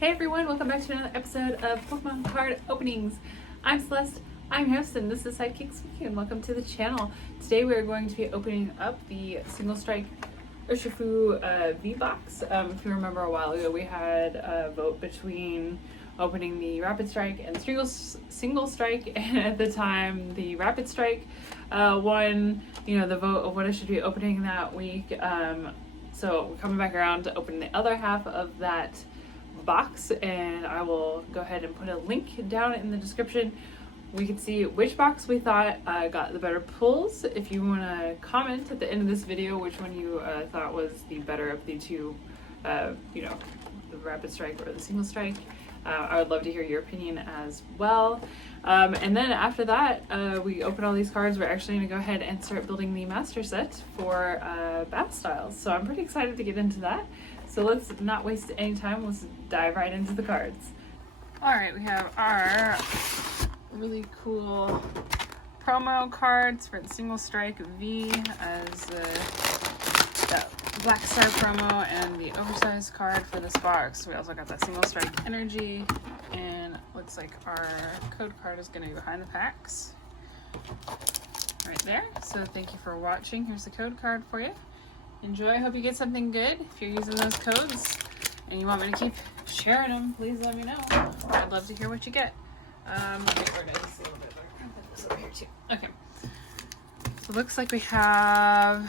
Hey everyone, welcome back to another episode of Pokemon Card Openings. I'm Celeste, I'm your host, and this is Sidekick Speaking, and welcome to the channel. Today we are going to be opening up the Single Strike Urshifu V-Box. If you remember a while ago, we had a vote between opening the Rapid Strike and Single Strike, and at the time the Rapid Strike won, the vote of what I should be opening that week. So we're coming back around to open the other half of that box, and I will go ahead and put a link down in the description. We can see which box we thought got the better pulls. If you want to comment at the end of this video which one you thought was the better of the two, the Rapid Strike or the Single Strike, I would love to hear your opinion as well. And then after that, we open all these cards. We're actually going to go ahead and start building the master set for Battelstyles. So I'm pretty excited to get into that. So let's not waste any time. Let's dive right into the cards. All right, we have our really cool promo cards for the Single Strike V as that Black Star promo and the oversized card for this box. We also got that Single Strike Energy, and looks like our code card is going to be behind the packs right there. So thank you for watching. Here's the code card for you. Enjoy. I hope you get something good. If you're using those codes and you want me to keep sharing them, please let me know. I'd love to hear what you get. Okay, where did I see a little bit better? I'll put this over here too. Okay. So it looks like we have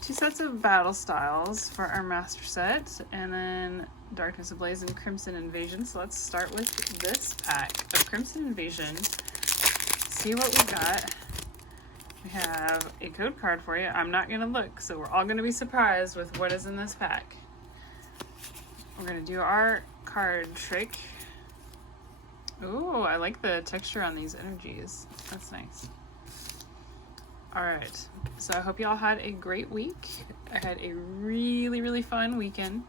2 sets of Battelstyles for our master set, and then Darkness Ablaze and Crimson Invasion. So let's start with this pack of Crimson Invasion. See what we got. We have a code card for you. I'm not going to look, so we're all going to be surprised with what is in this pack. We're going to do our card trick. Ooh, I like the texture on these energies. That's nice. Alright, so I hope y'all had a great week. I had a really, really fun weekend.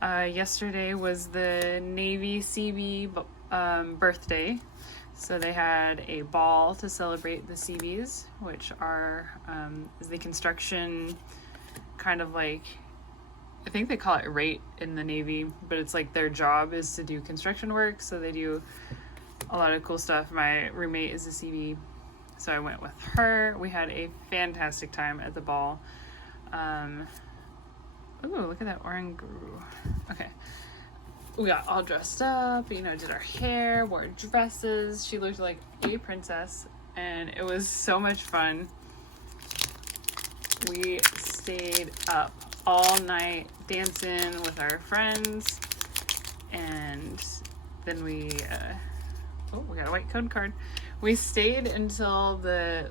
Yesterday was the Navy CB birthday. So they had a ball to celebrate the CBs, which are is the construction kind of like, I think they call it rate in the Navy, but it's like their job is to do construction work. So they do a lot of cool stuff. My roommate is a CB, so I went with her. We had a fantastic time at the ball. Ooh, look at that Oranguru. Okay. We got all dressed up, did our hair, wore dresses. She looked like a princess, and it was so much fun. We stayed up all night dancing with our friends, and then we got a white code card. We stayed until the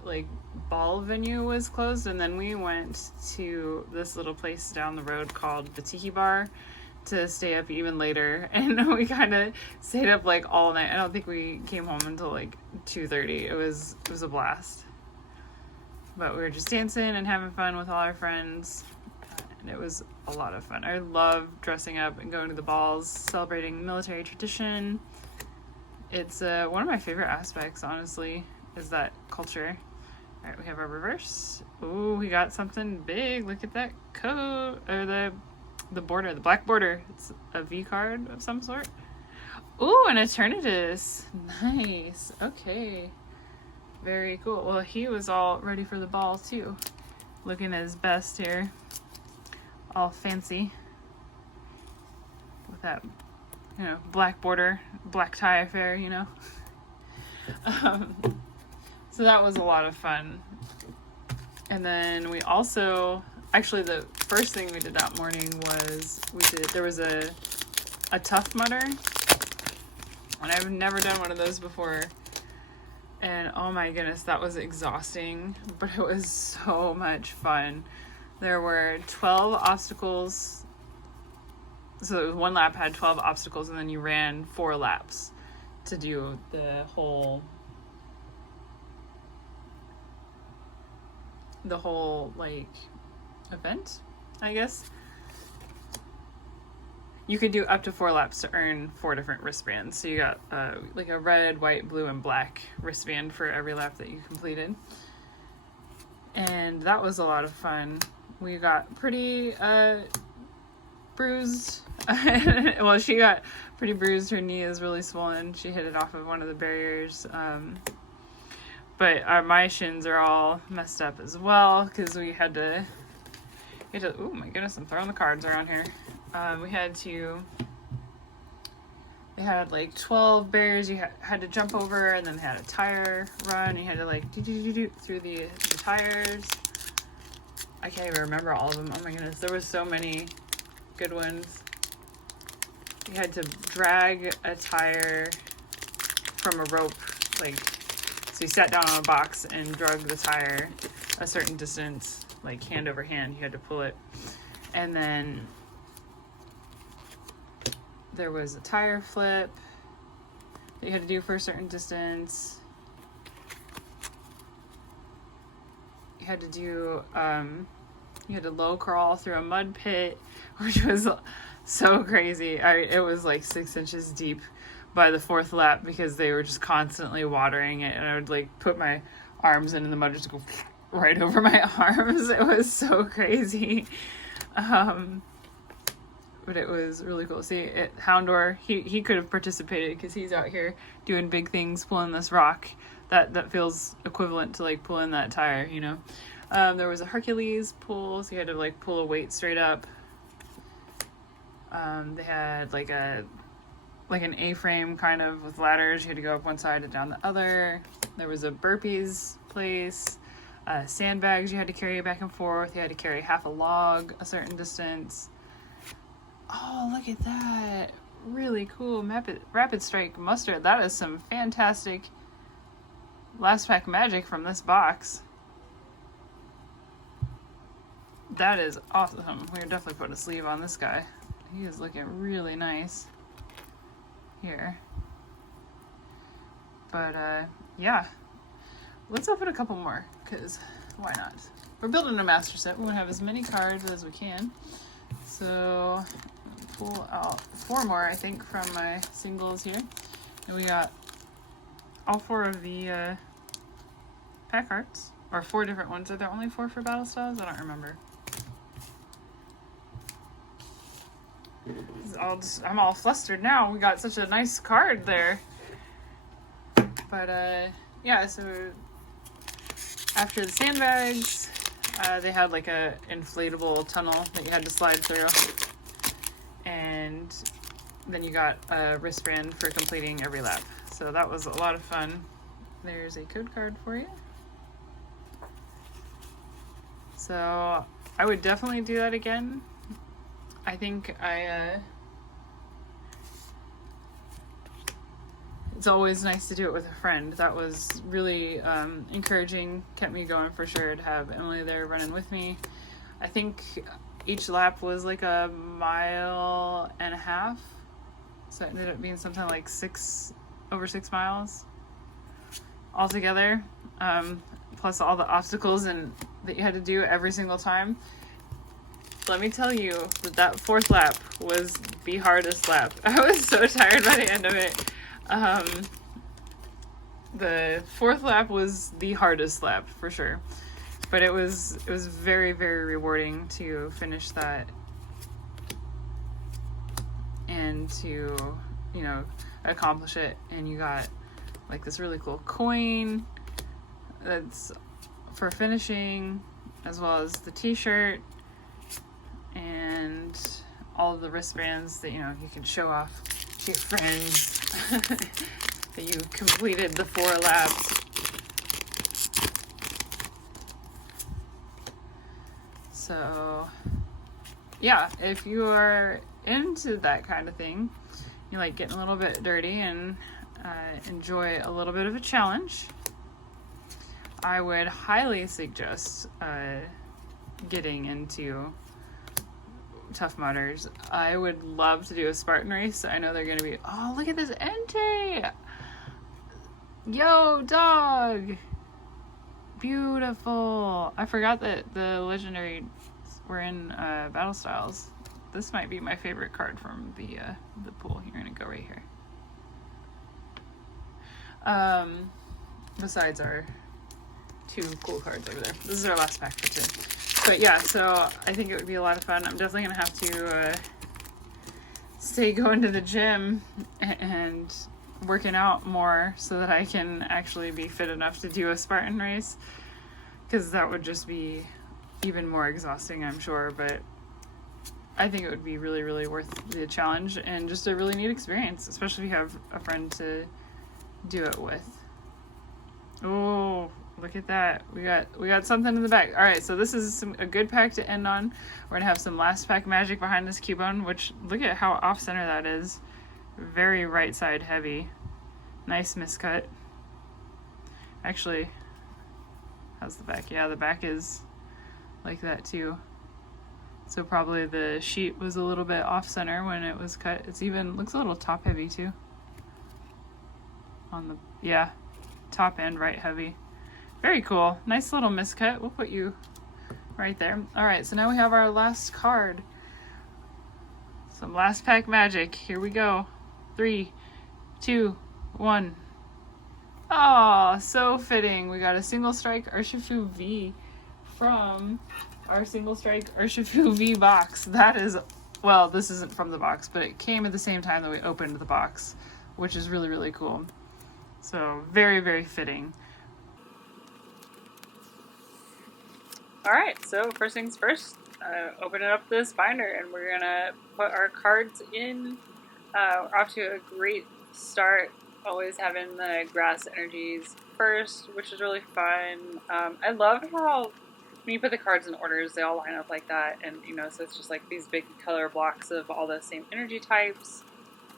ball venue was closed, and then we went to this little place down the road called the Tiki Bar to stay up even later, and we kind of stayed up all night. I don't think we came home until 2:30. It was a blast, but we were just dancing and having fun with all our friends, and it was a lot of fun. I love dressing up and going to the balls, celebrating military tradition. It's one of my favorite aspects, honestly, is that culture. All right, we have our reverse. Ooh, we got something big. Look at that code, or the border, the black border. It's a V card of some sort. Ooh, an Eternatus. Nice. Okay. Very cool. Well, he was all ready for the ball too. Looking at his best here. All fancy. With that, black border, black tie affair, So that was a lot of fun. And then we also, actually the first thing we did that morning was there was a Tough Mudder, and I've never done one of those before, and oh my goodness, that was exhausting, but it was so much fun. There were 12 obstacles, so one lap had 12 obstacles, and then you ran 4 laps to do the whole event, I guess. You could do up to 4 laps to earn 4 different wristbands. So you got a red, white, blue, and black wristband for every lap that you completed. And that was a lot of fun. We got pretty bruised. Well, she got pretty bruised. Her knee is really swollen. She hit it off of one of the barriers. But my shins are all messed up as well because we had to, oh my goodness, I'm throwing the cards around here. They had like 12 barriers you had to jump over, and then they had a tire run. You had to like do through the tires. I can't even remember all of them. Oh my goodness, there was so many good ones. You had to drag a tire from a rope, like, so you sat down on a box and drug the tire a certain distance, like hand over hand. You had to pull it. And then there was a tire flip that you had to do for a certain distance. You had to do, you had to low crawl through a mud pit, which was so crazy. It was like 6 inches deep by the fourth lap because they were just constantly watering it, and I would like put my arms in and the mud would just go right over my arms. It was so crazy. But it was really cool. See, Houndor, he could have participated because he's out here doing big things, pulling this rock. That feels equivalent to like pulling that tire, you know. There was a Hercules pull, so you had to like pull a weight straight up. They had like an A-frame kind of with ladders. You had to go up one side and down the other. There was a burpees place. Sandbags you had to carry back and forth. You had to carry half a log a certain distance. Oh, look at that. Really cool. Rapid Strike Mustard. That is some fantastic last pack magic from this box. That is awesome. We're definitely putting a sleeve on this guy. He is looking really nice here. But, yeah. Let's open a couple more, because why not? We're building a master set. We want to have as many cards as we can. So, pull out 4 more, I think, from my singles here. And we got all 4 of the pack arts. Or 4 different ones. Are there only 4 for Battelstyles? I don't remember. I'm all flustered now. We got such a nice card there. But, yeah, so after the sandbags, they had like a inflatable tunnel that you had to slide through. And then you got a wristband for completing every lap. So that was a lot of fun. There's a code card for you. So I would definitely do that again. I think it's always nice to do it with a friend. That was really encouraging, kept me going for sure to have Emily there running with me. I think each lap was like a 1.5 miles. So it ended up being something like over 6 miles altogether. Plus all the obstacles that you had to do every single time. Let me tell you that 4th lap was the hardest lap. I was so tired by the end of it. The 4th lap was the hardest lap for sure. But it was very, very rewarding to finish that and to, you know, accomplish it. And you got like this really cool coin that's for finishing, as well as the t-shirt and all of the wristbands that, you know, you can show off to your friends that you completed the 4 laps. So yeah, if you are into that kind of thing, you like getting a little bit dirty and enjoy a little bit of a challenge, I would highly suggest getting into Tough Mudders. I would love to do a Spartan race. I know they're going to be... Oh, look at this entry! Yo, dog! Beautiful! I forgot that the legendaries were in Battelstyles. This might be my favorite card from the pool. You're going to go right here. Besides our 2 cool cards over there. This is our last pack for today. But yeah, so I think it would be a lot of fun. I'm definitely going to have to stay going to the gym and working out more so that I can actually be fit enough to do a Spartan race, because that would just be even more exhausting, I'm sure, but I think it would be really, really worth the challenge and just a really neat experience, especially if you have a friend to do it with. Oh, look at that. We got something in the back. All right, so this is a good pack to end on. We're going to have some last pack magic behind this Cubone, which look at how off center that is. Very right side heavy. Nice miscut. Actually, how's the back? Yeah, the back is like that too. So probably the sheet was a little bit off center when it was cut. It's even looks a little top heavy too. On the, yeah, top end right heavy. Very cool. Nice little miscut. We'll put you right there. All right, so now we have our last card. Some last pack magic. Here we go. 3, 2, 1. Oh, so fitting. We got a single strike Urshifu V from our single strike Urshifu V box. That is, well, this isn't from the box, but it came at the same time that we opened the box, which is really, really cool. So very, very fitting. All right, so first things first, opening up this binder, and we're gonna put our cards in. We're off to a great start, always having the grass energies first, which is really fun. I love how when you put the cards in orders, they all line up like that, and so it's just like these big color blocks of all the same energy types,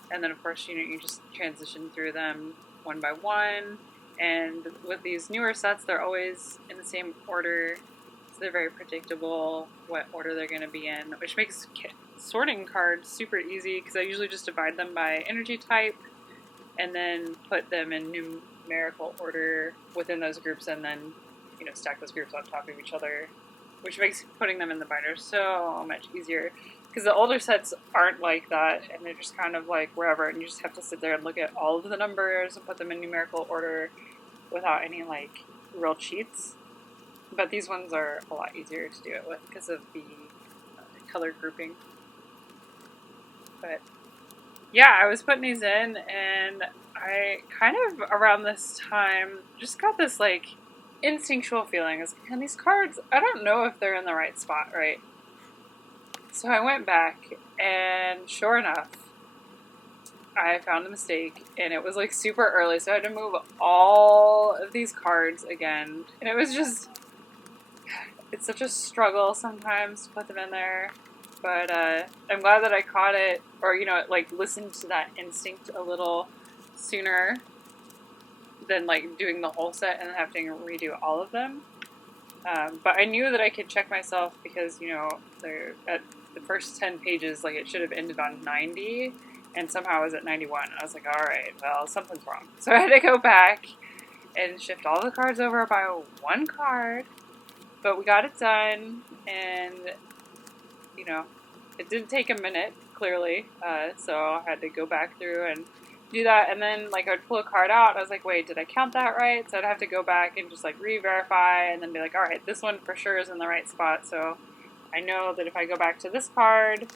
and then of course you just transition through them one by one. And with these newer sets, they're always in the same order, so they're very predictable what order they're going to be in, which makes sorting cards super easy, because I usually just divide them by energy type and then put them in numerical order within those groups, and then stack those groups on top of each other, which makes putting them in the binder so much easier, because the older sets aren't like that, and they're just kind of like wherever, and you just have to sit there and look at all of the numbers and put them in numerical order without any like real cheats. But these ones are a lot easier to do it with because of the color grouping. But yeah, I was putting these in, and I kind of around this time just got this like instinctual feeling is, man, these cards, I don't know if they're in the right spot, right? So I went back, and sure enough, I found a mistake, and it was like super early, so I had to move all of these cards again, and it was just, it's such a struggle sometimes to put them in there, but I'm glad that I caught it, or like listened to that instinct a little sooner than like doing the whole set and then having to redo all of them. But I knew that I could check myself, because they're at the first 10 pages, like it should have ended on 90, and somehow I was at 91. I was like, all right, well, something's wrong. So I had to go back and shift all the cards over by one card, but we got it done, and it did take a minute, clearly, so I had to go back through and do that, and then like I'd pull a card out, and I was like, wait, did I count that right? So I'd have to go back and just like re-verify, and then be like, all right, this one for sure is in the right spot, so I know that if I go back to this card,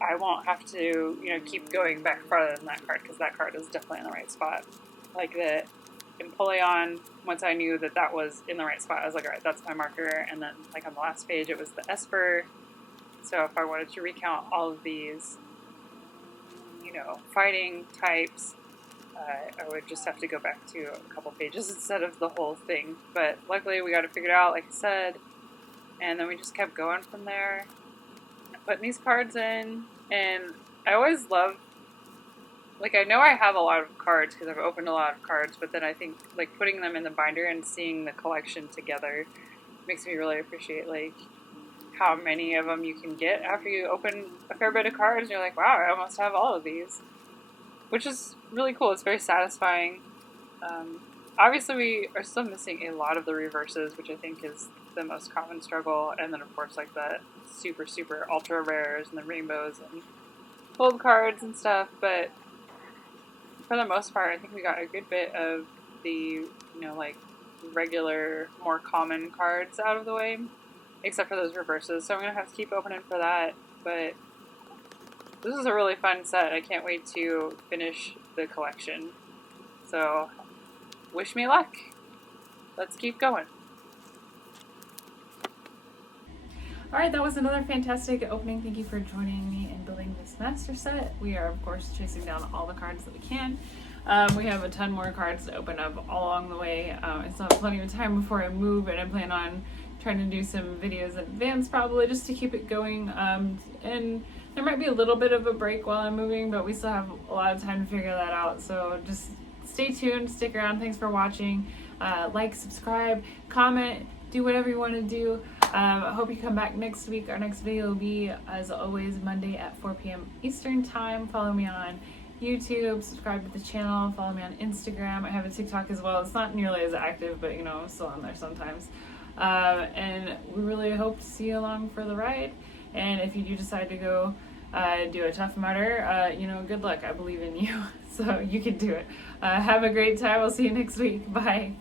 I won't have to keep going back farther than that card, because that card is definitely in the right spot. Like the Empoleon, once I knew that that was in the right spot, I was like, all right, that's my marker. And then like on the last page, it was the Esper. So if I wanted to recount all of these fighting types, I would just have to go back to a couple pages instead of the whole thing. But luckily we got it figured out, like I said, and then we just kept going from there, putting these cards in. And I always love, like, I know I have a lot of cards because I've opened a lot of cards, but then I think like putting them in the binder and seeing the collection together makes me really appreciate like how many of them you can get after you open a fair bit of cards, and you're like, wow, I almost have all of these, which is really cool. It's very satisfying. Obviously, we are still missing a lot of the reverses, which I think is the most common struggle, and then of course like the super, super ultra rares and the rainbows and gold cards and stuff, but for the most part, I think we got a good bit of the, like regular, more common cards out of the way, except for those reverses. So I'm going to have to keep opening for that. But This is a really fun set. I can't wait to finish the collection. So, wish me luck. Let's keep going. Alright, that was another fantastic opening. Thank you for joining me in building this master set. We are, of course, chasing down all the cards that we can. We have a ton more cards to open up all along the way. I still have plenty of time before I move, and I plan on trying to do some videos in advance probably just to keep it going. And there might be a little bit of a break while I'm moving, but we still have a lot of time to figure that out. So just stay tuned, stick around. Thanks for watching. Like, subscribe, comment, do whatever you want to do. I hope you come back next week. Our next video will be, as always, Monday at 4 p.m. Eastern Time. Follow me on YouTube, subscribe to the channel, follow me on Instagram. I have a TikTok as well. It's not nearly as active, but you know, I'm still on there sometimes. And we really hope to see you along for the ride. And if you do decide to go do a Tough Mudder, you know, good luck. I believe in you, so you can do it. Have a great time. We'll see you next week. Bye.